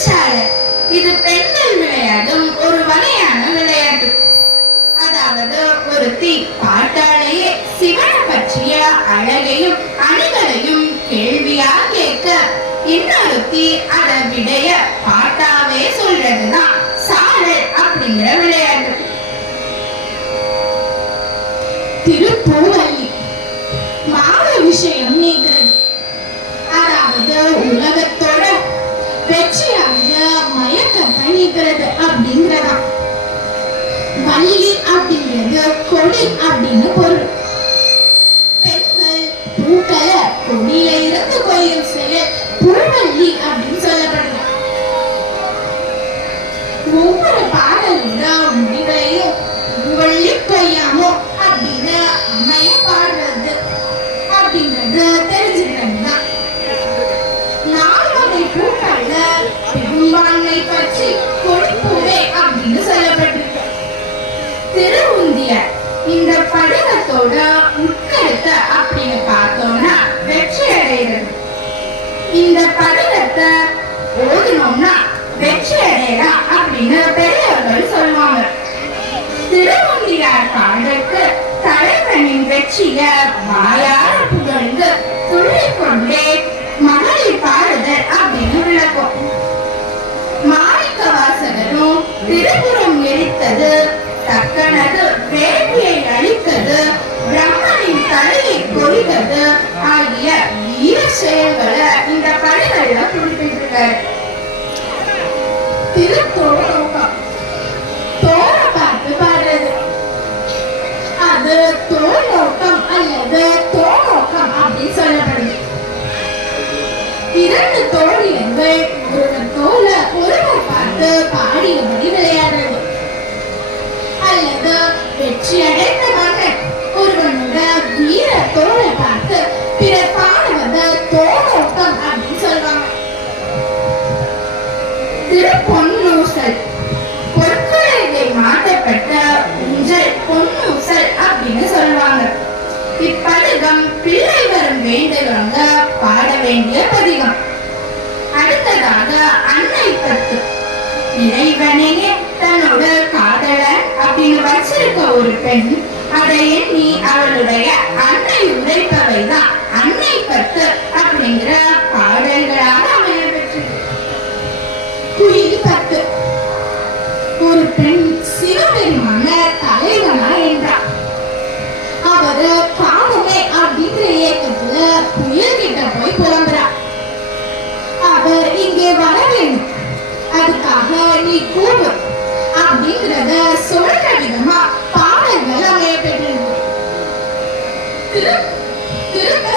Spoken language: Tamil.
திருச்சாளர். இது பெண்கள் விளையாடும் ஒரு வகையான விளையாட்டு. அதாவது ஒருத்தி பாட்டாலேயே சிவனை பற்றிய அழகையும் அணிகளையும் கேள்வியா கேட்க, இன்னொருத்தி அத விடைய பாட்டாவே சொல்றதுதான் சாளர் அப்படிங்கிற விளையாட்டு. திருப்பூவல்லி மாத விஷயம் நீங்கிறது. அதாவது உலகத்தோட வெற்றியாக மயக்கத்தை நீக்கிறது அப்படிங்கிறதா. வள்ளி அப்படிங்கிறது கொடி அப்படின்னு பொருள். பெண்கள் பூக்களை கொடியில இருந்து கொய்யும் செயல் பூவல்லி அப்படின்னு சொல்லப்படுது. ஒவ்வொரு பாடலோட முடிவையும் பூவல்லி கொய்யாமோ அப்படின்னு அம்மைய பாடுறது அப்படிங்கிறது தெரிஞ்சுக்கிறதுதான். நால்வகை பூக்கள்ல பெரும்பான்மை பற்றி கொடிப்பூவே அப்படின்னு சொல்லப்பட்டிருக்கு. திருவுந்திய இந்த படிவத்தோட உட்கருத்தை அப்படின்னு பார்த்தோம்னா வெற்றி அடைகிறது. இந்த படிவத்தை ஓதுனோம்னா வெற்றி அடையலாம் அப்படின்னு பெரியவர்கள் சொல்லுவாங்க. திருவுந்தியார் பாடலுக்கு தலைவனின் வெற்றிய வாயார புகழ்ந்து துள்ளிக்கொண்டே மகளிர் பாடுதல் அப்படின்னு விளக்கும். மாணிக்க வாசகரும் திருபுரம் எரித்தது, தக்கனது வேள்வியை அழித்தது, பிரம்மனின் தலையை கொய்தது ஆகிய வீர செயல்களை இந்த படைகள்ல குறிப்பிட்டிருக்காரு. திருத்தோழோக்கம் தோழ பார்த்து பாடுறது. அது தோழோக்கம் அல்லது தோழோக்கம் அப்படின்னு சொல்லப்படுது. இரண்டு தோழியர்கள் ஒருவர் தோழ ஒருவர் பார்த்து பாடியபடி விளையாடுறது. அல்லது வெற்றி அடைந்த மகன் ஒருவனோட வீர தோழ பார்த்து பிறர் பாடுவது தோழோக்கம் அப்படின்னு சொல்லுவாங்க. திருப்பொன்னூசல் பொற்குழந்தை மாட்டப்பட்ட ஊஞ்சல் பொன்னூசல் அப்படின்னு சொல்லுவாங்க. இப்பதிகம் பிள்ளை வரும் வேண்டுகிறவங்க பாட வேண்டிய பதிகம். அடுத்ததாக அன்னை பத்து. இறைவனையே தன்னோட காதலன் அப்படின்னு வச்சிருக்க ஒரு பெண் அதை எண்ணி அவளுடைய அன்னை உரைப்பவைதான் அன்னை பத்து அப்படிங்கிற பாடல்களாக அமைய பெற்றது. குயில் பத்து. ஒரு பெண் சிவபெருமான தலைவனா என்றார். அவரு காமமே அப்படிங்கிற இயக்கத்துல புயல்கிட்ட போய் புலம்புறார். அவர் இங்கே வர வேண்டும், அதுக்காக நீ கூடு அப்படிங்கிறத சொல்ற விதமா பாடல்கள் அமைய பெற்றிருக்கு. திருப்ப